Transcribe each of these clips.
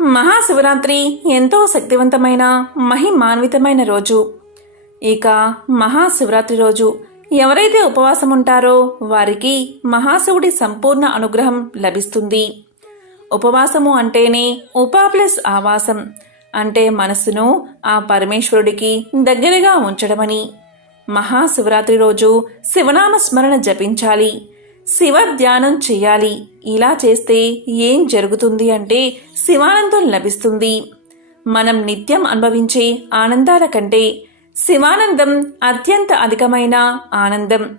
మహాశివరాత్రి ఎంతో శక్తివంతమైన మహిమాన్వితమైన రోజు. ఇక మహాశివరాత్రి రోజు ఎవరైతే ఉపవాసం ఉంటారో వారికి మహాశివుడి సంపూర్ణ అనుగ్రహం లభిస్తుంది. ఉపవాసము అంటేనే ఉపా ప్లస్ ఆవాసం అంటే మనస్సును ఆ పరమేశ్వరుడికి దగ్గరగా ఉంచడమని. మహాశివరాత్రి రోజు శివనామ స్మరణ జపించాలి. శివ ధ్యానం చేయాలి. ఇలా చేస్తే ఏం జరుగుతుంది అంటే శివానందం లభిస్తుంది. మనం నిత్యం అనుభవించే ఆనందాల కంటే శివానందం అత్యంత అధికమైన ఆనందం.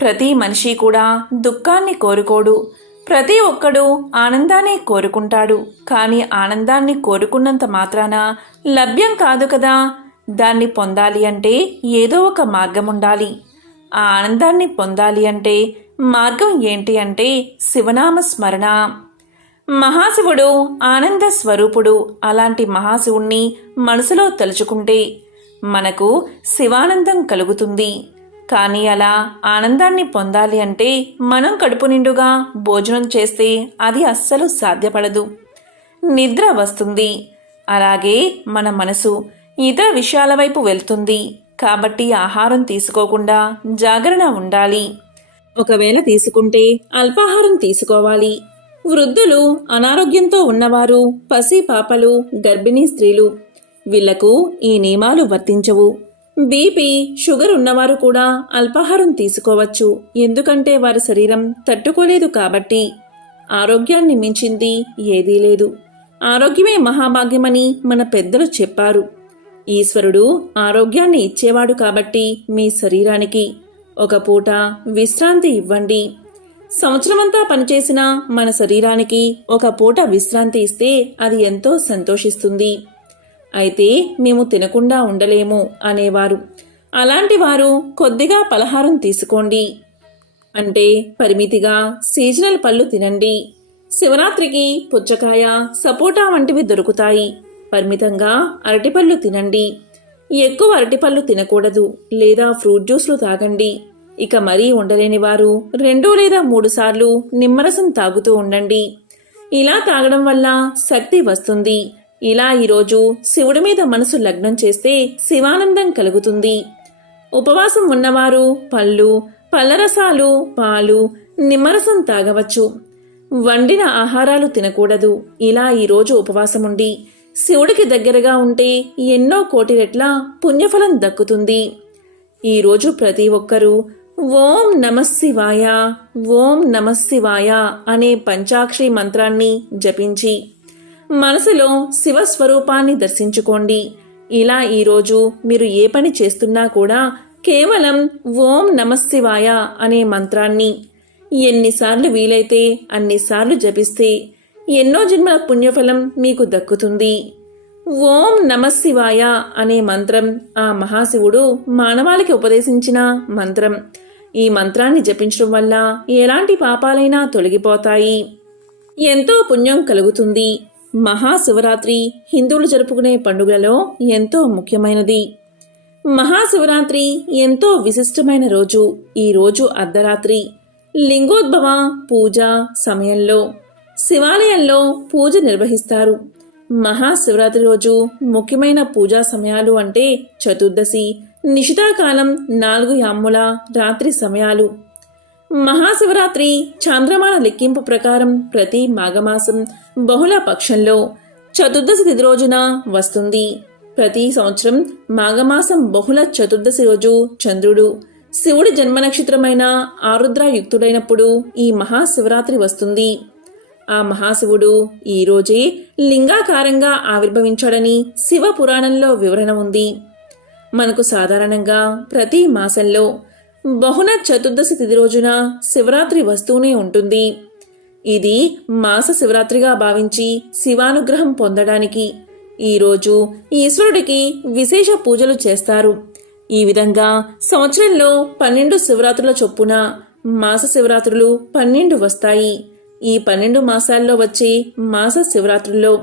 ప్రతి మనిషి కూడా దుఃఖాన్ని కోరుకోడు. ప్రతి ఒక్కడు ఆనందాన్ని కోరుకుంటాడు. కానీ ఆనందాన్ని కోరుకున్నంత మాత్రాన లభ్యం కాదు కదా. దాన్ని పొందాలి అంటే ఏదో ఒక మార్గం ఉండాలి. ఆ ఆనందాన్ని పొందాలి అంటే మార్గం ఏంటి అంటే శివనామ స్మరణ. మహాశివుడు ఆనంద స్వరూపుడు. అలాంటి మహాశివుణ్ణి మనసులో తలుచుకుంటే మనకు శివానందం కలుగుతుంది. కానీ అలా ఆనందాన్ని పొందాలి అంటే మనం కడుపు నిండుగా భోజనం చేస్తే అది అస్సలు సాధ్యపడదు. నిద్ర వస్తుంది. అలాగే మన మనసు ఇతర విషయాల వైపు వెళ్తుంది. కాబట్టి ఆహారం తీసుకోకుండా జాగరణ ఉండాలి. ఒకవేళ తీసుకుంటే అల్పాహారం తీసుకోవాలి. వృద్ధులు అనారోగ్యంతో ఉన్నవారు పసి పాపలు గర్భిణీ స్త్రీలు వీళ్ళకు ఈ నియమాలు వర్తించవు. బీపీ షుగర్ ఉన్నవారు కూడా అల్పాహారం తీసుకోవచ్చు. ఎందుకంటే వారి శరీరం తట్టుకోలేదు కాబట్టి. ఆరోగ్యాన్ని మించింది ఏదీ లేదు. ఆరోగ్యమే మహాభాగ్యమని మన పెద్దలు చెప్పారు. ఈశ్వరుడు ఆరోగ్యాన్ని ఇచ్చేవాడు కాబట్టి మీ శరీరానికి ఒక పూట విశ్రాంతి ఇవ్వండి. సంవత్సరమంతా పనిచేసిన మన శరీరానికి ఒక పూట విశ్రాంతి ఇస్తే అది ఎంతో సంతోషిస్తుంది. అయితే మేము తినకుండా ఉండలేము అనేవారు. అలాంటి వారు కొద్దిగా పలహారం తీసుకోండి. అంటే పరిమితిగా సీజనల్ పళ్ళు తినండి. శివరాత్రికి పుచ్చకాయ సపోటా వంటివి దొరుకుతాయి. పరిమితంగా అరటిపళ్ళు తినండి. ఎక్కువ అరటిపళ్ళు తినకూడదు లేదా ఫ్రూట్ జ్యూస్లు తాగండి. ఇక మరీ ఉండలేని వారు రెండు లేదా మూడు సార్లు నిమ్మరసం తాగుతూ ఉండండి. ఇలా తాగడం వల్ల శక్తి వస్తుంది. ఇలా ఈరోజు శివుడి మీద మనసు లగ్నం చేస్తే శివానందం కలుగుతుంది. ఉపవాసం ఉన్నవారు పళ్ళు పళ్ళరసాలు పాలు నిమ్మరసం తాగవచ్చు. వండిన ఆహారాలు తినకూడదు. ఇలా ఈరోజు ఉపవాసముండి శివుడికి దగ్గరగా ఉంటే ఎన్నో కోటి రెట్ల పుణ్యఫలం దక్కుతుంది. ఈరోజు ప్రతి ఒక్కరూ ఓం నమశివాయ ఓం నమశివాయ అనే పంచాక్షరి మంత్రాన్ని జపించి మనసులో శివస్వరూపాన్ని దర్శించుకోండి. ఇలా ఈరోజు మీరు ఏ పని చేస్తున్నా కూడా కేవలం ఓం నమశివాయ అనే మంత్రాన్ని ఎన్నిసార్లు వీలైతే అన్నిసార్లు జపిస్తే ఎన్నో జన్మల పుణ్యఫలం మీకు దక్కుతుంది. ఓం నమశివాయ అనే మంత్రం ఆ మహాశివుడు మానవాళికి ఉపదేశించిన మంత్రం. ఈ మంత్రాన్ని జపించడం వల్ల ఎలాంటి పాపాలైనా తొలగిపోతాయి. ఎంతో పుణ్యం కలుగుతుంది. మహాశివరాత్రి హిందువులు జరుపుకునే పండుగలలో ఎంతో ముఖ్యమైనది. మహాశివరాత్రి ఎంతో విశిష్టమైన రోజు. ఈ రోజు అర్ధరాత్రి. లింగోద్భవ పూజ సమయంలో. శివాలయంలో పూజ నిర్వహిస్తారు. మహాశివరాత్రి రోజు ముఖ్యమైన పూజా సమయాలు అంటే చతుర్దశి నిషితాకాలం నాలుగు యామ్ముల రాత్రి సమయాలు. మహాశివరాత్రి చంద్రమాన లెక్కింపు ప్రకారం ప్రతి మాఘమాసం బహుళ పక్షంలో చతుర్దశి తిథి రోజున వస్తుంది. ప్రతి సంవత్సరం మాఘమాసం బహుళ చతుర్దశి రోజు చంద్రుడు శివుడి జన్మ నక్షత్రమైన ఆరుద్ర యుక్తుడైనప్పుడు ఈ మహాశివరాత్రి వస్తుంది. ఆ మహాశివుడు ఈ రోజే లింగాకారంగా ఆవిర్భవించాడని శివ పురాణంలో వివరణ ఉంది. మనకు సాధారణంగా ప్రతి మాసంలో బహుళ చతుర్దశి తిథి రోజున శివరాత్రి వస్తూనే ఉంటుంది. ఇది మాస శివరాత్రిగా భావించి శివానుగ్రహం పొందడానికి ఈరోజు ఈశ్వరుడికి విశేష పూజలు చేస్తారు. ఈ విధంగా సంవత్సరంలో పన్నెండు శివరాత్రుల చొప్పున మాస శివరాత్రులు పన్నెండు వస్తాయి. ఈ పన్నెండు మాసాల్లో వచ్చే మాస శివరాత్రుల్లో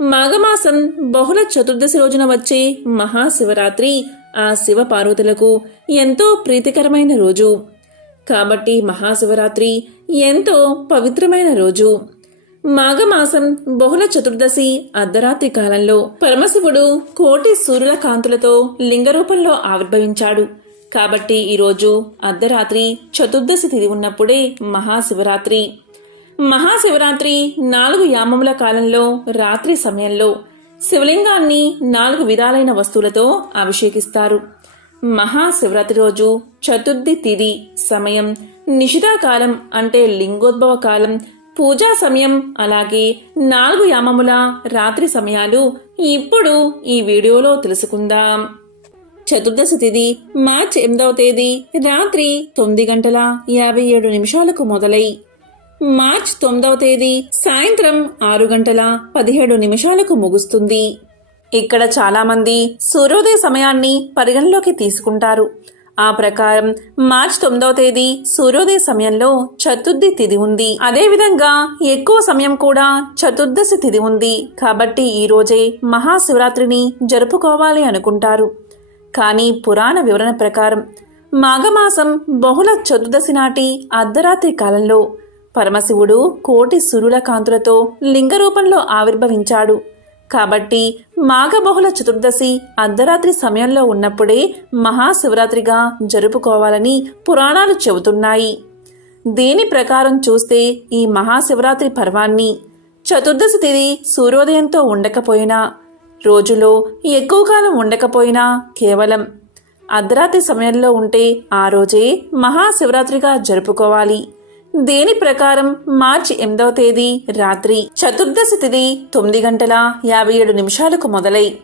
మాఘమాసం బహుళ చతుర్దశి రోజున వచ్చే మహాశివరాత్రి ఆ శివ పార్వతులకు ఎంతో ప్రీతికరమైన రోజు. కాబట్టి మహాశివరాత్రి ఎంతో పవిత్రమైన రోజు. మాఘమాసం బహుళ చతుర్దశి అర్ధరాత్రి కాలంలో పరమశివుడు కోటి సూర్యుల కాంతులతో లింగరూపంలో ఆవిర్భవించాడు. కాబట్టి ఈరోజు అర్ధరాత్రి చతుర్దశి తిది ఉన్నప్పుడే మహాశివరాత్రి. మహాశివరాత్రి నాలుగు యామముల కాలంలో రాత్రి సమయంలో శివలింగాన్ని నాలుగు విధాలైన వస్తువులతో అభిషేకిస్తారు. మహాశివరాత్రి రోజు చతుర్థి తిథి సమయం నిషితాకాలం అంటే లింగోద్భవ కాలం పూజా సమయం అలాగే నాలుగు యామముల రాత్రి సమయాలు ఇప్పుడు ఈ వీడియోలో తెలుసుకుందాం. చతుర్దశి తిథి మార్చి ఎనిమిదవ తేదీ రాత్రి తొమ్మిది గంటల యాభై ఏడు నిమిషాలకు మొదలై మార్చ్ తొమ్మిదవ తేదీ సాయంత్రం ఆరు గంటల పదిహేడు నిమిషాలకు ముగుస్తుంది. ఇక్కడ చాలామంది సూర్యోదయ సమయాన్ని పరిగణలోకి తీసుకుంటారు. ఆ ప్రకారం మార్చ్ తొమ్మిదవ తేదీ సూర్యోదయ సమయంలో చతుర్థి తిథి ఉంది. అదేవిధంగా ఎక్కువ సమయం కూడా చతుర్దశి తిథి ఉంది. కాబట్టి ఈ రోజే మహాశివరాత్రిని జరుపుకోవాలి అనుకుంటారు. కానీ పురాణ వివరణ ప్రకారం మాఘమాసం బహుళ చతుర్దశి నాటి అర్ధరాత్రి కాలంలో పరమశివుడు కోటి సూర్యుల కాంతులతో లింగ రూపంలో ఆవిర్భవించాడు. కాబట్టి మాఘబహుళ చతుర్దశి అర్ధరాత్రి సమయంలో ఉన్నప్పుడే మహాశివరాత్రిగా జరుపుకోవాలని పురాణాలు చెబుతున్నాయి. దీని ప్రకారం చూస్తే ఈ మహాశివరాత్రి పర్వాన్ని చతుర్దశి తిది సూర్యోదయంతో ఉండకపోయినా రోజులో ఎక్కువ కాలం ఉండకపోయినా కేవలం అర్ధరాత్రి సమయంలో ఉంటే ఆ రోజే మహాశివరాత్రిగా జరుపుకోవాలి. దీని ప్రకారం మార్చి ఎనిమిదవ తేదీ రాత్రి చతుర్దశి తిథి తొమ్మిది గంటల యాభై ఏడు నిమిషాలకు మొదలై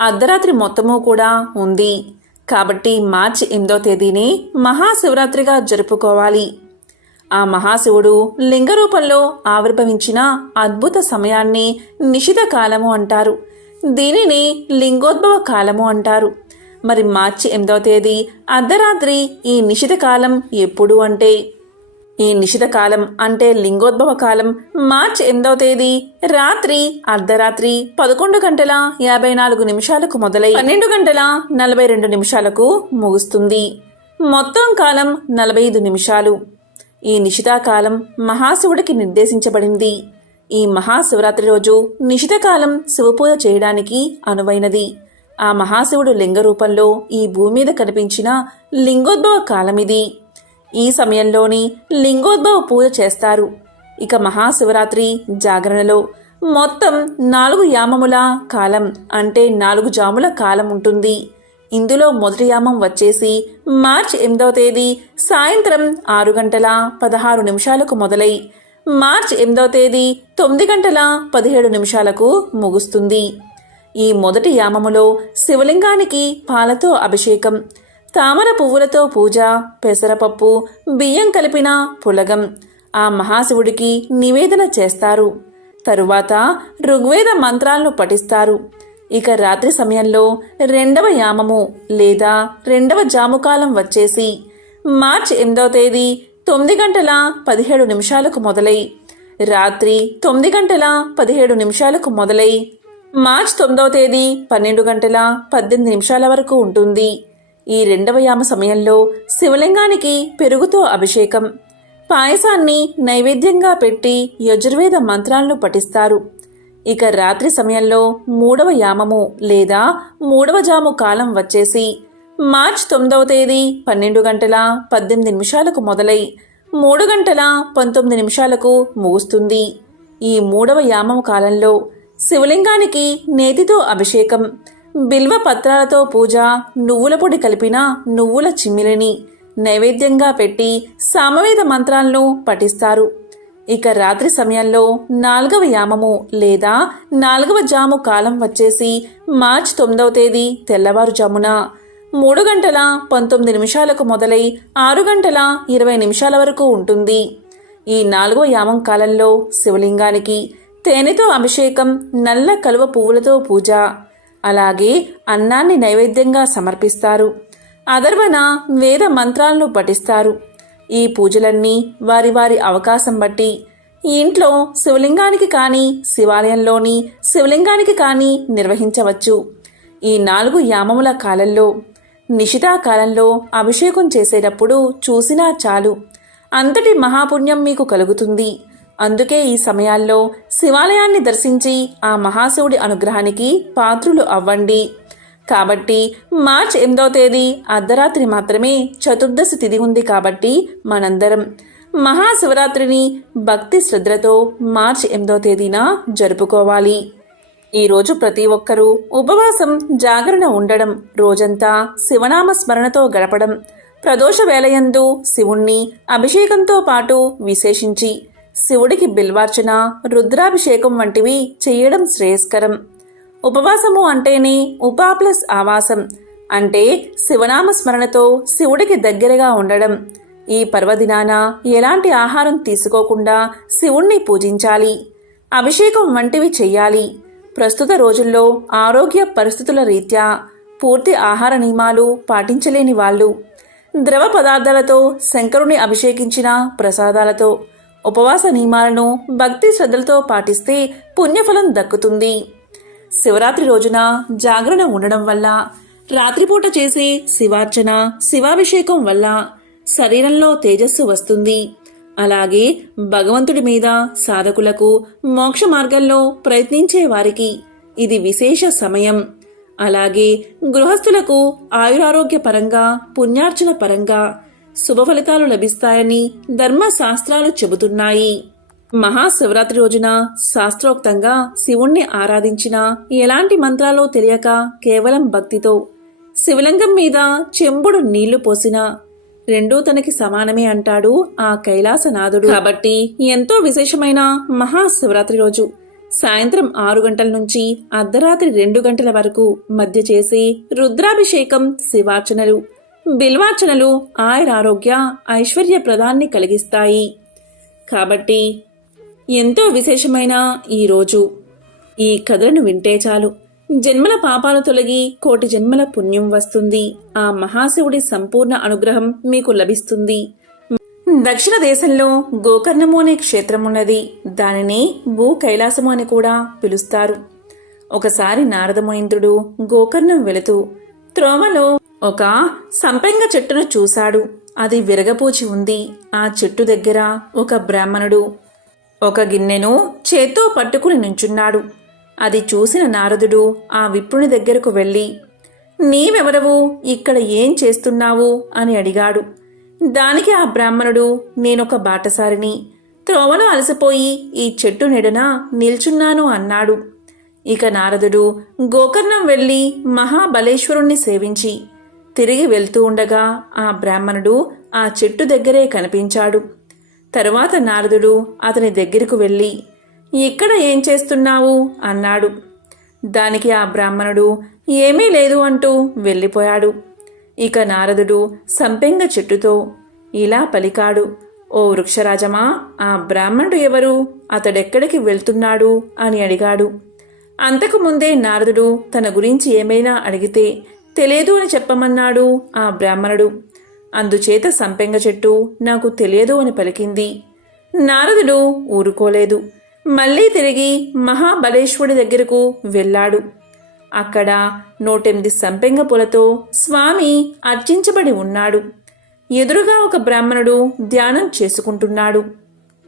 అర్ధరాత్రి మొత్తము కూడా ఉంది. కాబట్టి మార్చి ఎనిమిదవ తేదీని మహాశివరాత్రిగా జరుపుకోవాలి. ఆ మహాశివుడు లింగ రూపంలో ఆవిర్భవించిన అద్భుత సమయాన్ని నిషిత కాలము అంటారు. దీనిని లింగోద్భవ కాలము అంటారు. మరి మార్చి ఎనిమిదవ తేదీ అర్ధరాత్రి ఈ నిషిత కాలం ఎప్పుడు అంటే? ఈ నిషిత కాలం అంటే లింగోద్భవ కాలం మార్చ్ ఎనిమిదవ తేదీ రాత్రి అర్ధరాత్రి పదకొండు గంటల యాభై నాలుగు నిమిషాలకు మొదలై పన్నెండు గంటల నలభై రెండు నిమిషాలకు ముగుస్తుంది. మొత్తం కాలం నలభై ఐదు నిమిషాలు. ఈ నిషితాకాలం మహాశివుడికి నిర్దేశించబడింది. ఈ మహాశివరాత్రి రోజు నిషితకాలం శివపూజ చేయడానికి అనువైనది. ఆ మహాశివుడు లింగ రూపంలో ఈ భూమి మీద కనిపించిన లింగోద్భవ కాలమిది. ఈ సమయంలోని లింగోద్భవ పూజ చేస్తారు. ఇక మహాశివరాత్రి జాగరణలో మొత్తం నాలుగు యామముల కాలం అంటే నాలుగు జాముల కాలం ఉంటుంది. ఇందులో మొదటి యామం వచ్చేసి మార్చి ఎనిమిదవ తేదీ సాయంత్రం ఆరు గంటల పదహారు నిమిషాలకు మొదలై మార్చి ఎనిమిదవ తేదీ తొమ్మిది గంటల పదిహేడు నిమిషాలకు ముగుస్తుంది. ఈ మొదటి యామములో శివలింగానికి పాలతో అభిషేకం తామర పువ్వులతో పూజ పెసరపప్పు బియ్యం కలిపిన పులగం. ఆ మహాశివుడికి నివేదన చేస్తారు. తరువాత ఋగ్వేద మంత్రాలను పఠిస్తారు. ఇక రాత్రి సమయంలో రెండవ యామము లేదా రెండవ జాముకాలం వచ్చేసి మార్చి ఎనిమిదవ తేదీ తొమ్మిది గంటల పదిహేడు నిమిషాలకు మొదలై రాత్రి తొమ్మిది గంటల పదిహేడు నిమిషాలకు మొదలై మార్చి తొమ్మిదవ తేదీ పన్నెండు గంటల పద్దెనిమిది నిమిషాల వరకు ఉంటుంది. ఈ రెండవ యామ సమయంలో శివలింగానికి పెరుగుతో అభిషేకం. పాయసాన్ని నైవేద్యంగా పెట్టి యజుర్వేద మంత్రాలను పఠిస్తారు. ఇక రాత్రి సమయంలో మూడవ యామము లేదా మూడవ జాము కాలం వచ్చేసి మార్చ్ తొమ్మిదవ తేదీ పన్నెండు గంటల పద్దెనిమిది నిమిషాలకు మొదలై మూడు గంటల పంతొమ్మిది నిమిషాలకు ముగుస్తుంది. ఈ మూడవ యామం కాలంలో శివలింగానికి నేతితో అభిషేకం. బిల్వ పత్రాలతో పూజ నువ్వుల పొడి కలిపిన నువ్వుల చిమ్మిలిని నైవేద్యంగా పెట్టి సామవేద మంత్రాలను పఠిస్తారు. ఇక రాత్రి సమయంలో నాలుగవ యామము లేదా నాలుగవ జాము కాలం వచ్చేసి మార్చి తొమ్మిదవ తేదీ తెల్లవారుజామున. మూడు గంటల పంతొమ్మిది నిమిషాలకు మొదలై ఆరు గంటల ఇరవై నిమిషాల వరకు ఉంటుంది. ఈ నాలుగవ యామం కాలంలో శివలింగానికి తేనెతో అభిషేకం నల్ల కలువ పువ్వులతో పూజ. అలాగే అన్నాన్ని నైవేద్యంగా సమర్పిస్తారు. అదర్వన వేద మంత్రాలను పఠిస్తారు. ఈ పూజలన్నీ వారి వారి అవకాశం బట్టి ఈ ఇంట్లో శివలింగానికి కానీ శివాలయంలోని శివలింగానికి కానీ నిర్వహించవచ్చు. ఈ నాలుగు యామముల కాలంలో నిషితా కాలంలో అభిషేకం చేసేటప్పుడు చూసినా చాలు. అంతటి మహాపుణ్యం మీకు కలుగుతుంది. అందుకే ఈ సమయాల్లో శివాలయాన్ని దర్శించి ఆ మహాశివుడి అనుగ్రహానికి పాత్రులు అవ్వండి. కాబట్టి మార్చ్ ఎనిమిదవ తేదీ అర్ధరాత్రి మాత్రమే చతుర్దశి తిథి ఉంది కాబట్టి మనందరం మహాశివరాత్రిని భక్తి శ్రద్ధలతో మార్చ్ ఎనిమిదవ తేదీన జరుపుకోవాలి. ఈరోజు ప్రతి ఒక్కరూ ఉపవాసం జాగరణ ఉండడం రోజంతా శివనామ స్మరణతో గడపడం ప్రదోష వేలయందు శివుణ్ణి అభిషేకంతో పాటు విశేషించి శివుడికి బిల్వార్చన రుద్రాభిషేకం వంటివి చేయడం శ్రేయస్కరం. ఉపవాసము అంటేనే ఉపా ప్లస్ ఆవాసం అంటే శివనామ స్మరణతో శివుడికి దగ్గరగా ఉండడం. ఈ పర్వదినాన ఎలాంటి ఆహారం తీసుకోకుండా శివుణ్ణి పూజించాలి. అభిషేకం వంటివి చెయ్యాలి. ప్రస్తుత రోజుల్లో ఆరోగ్య పరిస్థితుల రీత్యా పూర్తి ఆహార నియమాలు పాటించలేని వాళ్ళు. ద్రవ పదార్థాలతో శంకరుని అభిషేకించిన ప్రసాదాలతో ఉపవాస నియమాలను భక్తి శ్రద్ధలతో పాటిస్తే పుణ్యఫలం దక్కుతుంది. శివరాత్రి రోజున జాగరణ ఉండడం వల్ల రాత్రిపూట చేసే శివార్చన శివాభిషేకం వల్ల శరీరంలో తేజస్సు వస్తుంది. అలాగే భగవంతుడి మీద సాధకులకు మోక్ష మార్గంలో ప్రయత్నించే వారికి ఇది విశేష సమయం. అలాగే గృహస్థులకు ఆయురారోగ్య పరంగా పుణ్యార్చన పరంగా శుభ ఫలితాలు లభిస్తాయని ధర్మశాస్త్రాలు చెబుతున్నాయి. మహాశివరాత్రి రోజున శాస్త్రోక్తంగా శివుణ్ణి ఆరాధించిన ఎలాంటి మంత్రాలో తెలియక కేవలం భక్తితో శివలింగం మీద చెంబుడు నీళ్ళు పోసినా రెండూ తనకి సమానమే అంటాడు ఆ కైలాసనాథుడు. కాబట్టి ఎంతో విశేషమైన మహాశివరాత్రి రోజు సాయంత్రం ఆరు గంటల నుంచి అర్ధరాత్రి రెండు గంటల వరకు మధ్య చేసి రుద్రాభిషేకం శివార్చనలు. బిల్వార్చనలు ఆయురారోగ్య ఐశ్వర్య ప్రదాన్ని కలిగిస్తాయి. కాబట్టి ఎంతో విశేషమైన ఈ రోజు. ఈ కథలను వింటే చాలు. జన్మల పాపాలు తొలగి కోటి జన్మల పుణ్యం వస్తుంది. ఆ మహాశివుడి సంపూర్ణ అనుగ్రహం మీకు లభిస్తుంది. దక్షిణ దేశంలో గోకర్ణము అనే క్షేత్రం ఉన్నది. దానిని భూ కైలాసము అని కూడా పిలుస్తారు. ఒకసారి నారదమునీంద్రుడు గోకర్ణం వెళుతూ త్రోమలో ఒక సంపెంగ చెట్టును చూశాడు. అది విరగపూచి ఉంది. ఆ చెట్టు దగ్గర ఒక బ్రాహ్మణుడు ఒక గిన్నెను చేత్తో పట్టుకుని నుంచున్నాడు. అది చూసిన నారదుడు ఆ విప్రుని దగ్గరకు వెళ్ళి నీవెవరవు? ఇక్కడ ఏం చేస్తున్నావు? అని అడిగాడు. దానికి ఆ బ్రాహ్మణుడు నేనొక బాటసారిని. త్రోవలో అలసిపోయి ఈ చెట్టు నెడన నిల్చున్నాను అన్నాడు. ఇక నారదుడు గోకర్ణం వెళ్ళి మహాబలేశ్వరుణ్ణి సేవించి తిరిగి వెళ్తూ ఉండగా ఆ బ్రాహ్మణుడు ఆ చెట్టు దగ్గరే కనిపించాడు. తరువాత నారదుడు అతని దగ్గరకు వెళ్ళి ఇక్కడ ఏం చేస్తున్నావు? అన్నాడు. దానికి ఆ బ్రాహ్మణుడు ఏమీ లేదు అంటూ వెళ్ళిపోయాడు. ఇక నారదుడు సంపెంగ చెట్టుతో ఇలా పలికాడు ఓ వృక్షరాజమా ఆ బ్రాహ్మణుడు ఎవరు? అతడెక్కడికి వెళ్తున్నాడు? అని అడిగాడు. అంతకు ముందే నారదుడు తన గురించి ఏమైనా అడిగితే తెలియదు అని చెప్పమన్నాడు ఆ బ్రాహ్మణుడు. అందుచేత సంపెంగ చెట్టు నాకు తెలియదు అని పలికింది. నారదుడు ఊరుకోలేదు. మళ్ళీ తిరిగి మహాబలేశ్వరుడి దగ్గరకు వెళ్ళాడు. అక్కడ నూటెనిమిది సంపెంగ పూలతో స్వామి అర్చించబడి ఉన్నాడు. ఎదురుగా ఒక బ్రాహ్మణుడు ధ్యానం చేసుకుంటున్నాడు.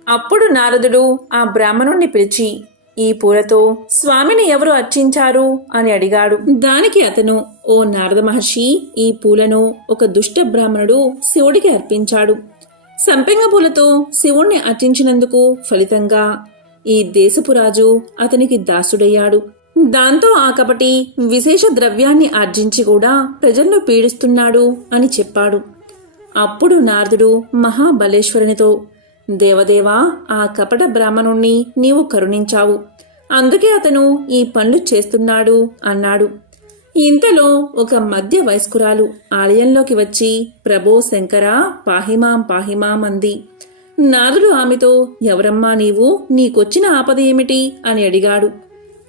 అప్పుడు నారదుడు ఆ బ్రాహ్మణుణ్ణి పిలిచి ఈ పూలతో స్వామిని ఎవరు అర్చించారు అని అడిగాడు. దానికి అతను ఓ నారద మహర్షి ఈ పూలను ఒక దుష్ట బ్రాహ్మణుడు శివుడికి అర్పించాడు. సంపెంగ పూలతో శివుణ్ణి అర్చించినందుకు ఫలితంగా ఈ దేశపు రాజు అతనికి దాసుడయ్యాడు. దాంతో ఆ కపటి విశేష ద్రవ్యాన్ని ఆర్జించి కూడా ప్రజలను పీడిస్తున్నాడు అని చెప్పాడు. అప్పుడు నారదుడు మహాబలేశ్వరునితో దేవదేవా ఆ కపట బ్రాహ్మణుణ్ణి నీవు కరుణించావు. అందుకే అతను ఈ పనులు చేస్తున్నాడు అన్నాడు. ఇంతలో ఒక మధ్య వయస్కురాలు ఆలయంలోకి వచ్చి ప్రభో శంకర పాహిమాం పాహిమాం అంది. నాదుడు ఆమెతో ఎవరమ్మా నీవు? నీకొచ్చిన ఆపద ఏమిటి? అని అడిగాడు.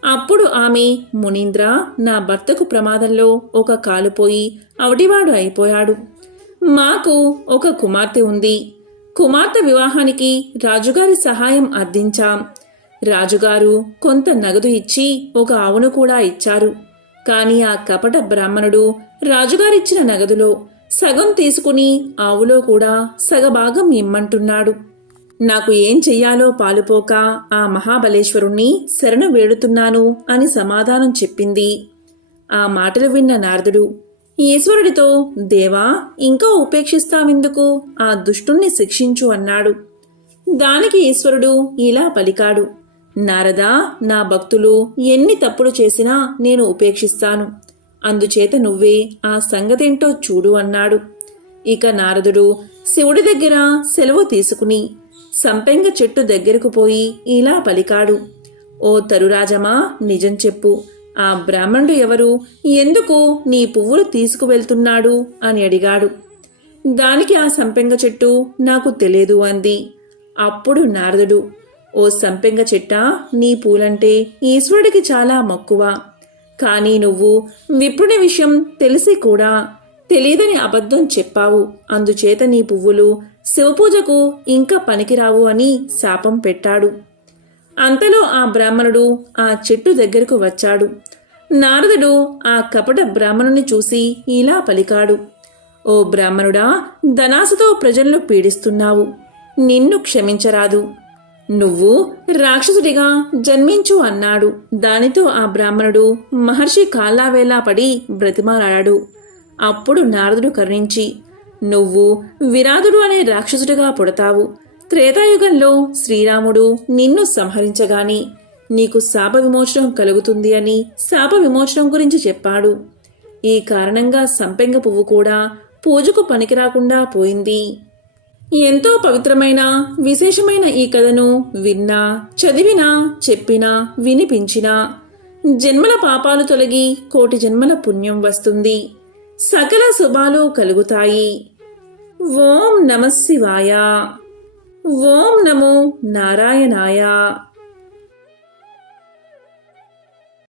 అప్పుడు ఆమె మునీంద్ర నా భర్తకు ప్రమాదంలో ఒక కాలుపోయి అవటివాడు అయిపోయాడు. మాకు ఒక కుమార్తె ఉంది. కుమార్తె వివాహానికి రాజుగారి సహాయం అర్థించాం రాజుగారు కొంత నగదు ఇచ్చి ఒక ఆవును కూడా ఇచ్చారు. కాని ఆ కపట బ్రాహ్మణుడు రాజుగారిచ్చిన నగదులో సగం తీసుకుని ఆవులో కూడా సగభాగం ఇమ్మంటున్నాడు. నాకు ఏం చెయ్యాలో పాలుపోక ఆ మహాబలేశ్వరుణ్ణి శరణ వేడుతున్నాను అని సమాధానం చెప్పింది. ఆ మాటలు విన్న నారదుడు ఈశ్వరుడితో దేవా ఇంకా ఉపేక్షిస్తావెందుకు? ఆ దుష్టుణ్ణి శిక్షించు అన్నాడు. దానికి ఈశ్వరుడు ఇలా పలికాడు. నారదా నా భక్తులు ఎన్ని తప్పులు చేసినా నేను ఉపేక్షిస్తాను. అందుచేత నువ్వే ఆ సంగతేంటో చూడు అన్నాడు. ఇక నారదుడు శివుడి దగ్గర సెలవు తీసుకుని సంపెంగ చెట్టు దగ్గరకు పోయి ఇలా పలికాడు. ఓ తరురాజమా నిజం చెప్పు. ఆ బ్రాహ్మణుడు ఎవరు? ఎందుకు నీ పువ్వులు తీసుకువెళ్తున్నాడు? అని అడిగాడు. దానికి ఆ సంపెంగ చెట్టు నాకు తెలియదు అంది. అప్పుడు నారదుడు ఓ సంపెంగ చెట్ట? నీ పూలంటే ఈశ్వరుడికి చాలా మక్కువ. కానీ నువ్వు విప్రుని విషయం తెలిసి కూడా తెలియదని అబద్ధం చెప్పావు. అందుచేత నీ పువ్వులు శివపూజకు ఇంకా పనికిరావు అని శాపం పెట్టాడు. అంతలో ఆ బ్రాహ్మణుడు ఆ చెట్టు దగ్గరకు వచ్చాడు. నారదుడు ఆ కపట బ్రాహ్మణుని చూసి ఇలా పలికాడు. ఓ బ్రాహ్మణుడా ధనాసుతో ప్రజలను పీడిస్తున్నావు. నిన్ను క్షమించరాదు. నువ్వు రాక్షసుడిగా జన్మించు అన్నాడు. దానితో ఆ బ్రాహ్మణుడు మహర్షి కాళ్ళావేలా పడి బ్రతిమాలాడాడు. అప్పుడు నారదుడు కరుణించి నువ్వు విరాధుడు అనే రాక్షసుడిగా పుడతావు. త్రేతాయుగంలో శ్రీరాముడు నిన్ను సంహరించగాని నీకు శాప విమోచనం కలుగుతుంది అని శాప విమోచనం గురించి చెప్పాడు. ఈ కారణంగా సంపెంగ పువ్వు కూడా పూజకు పనికిరాకుండా పోయింది. ఎంతో పవిత్రమైన విశేషమైన ఈ కథను విన్నా చదివినా చెప్పినా వినిపించినా జన్మల పాపాలు తొలగి కోటి జన్మల పుణ్యం వస్తుంది. సకల శుభాలు కలుగుతాయి. ఓం నమ శివాయ. ఓం నమో నారాయణాయ.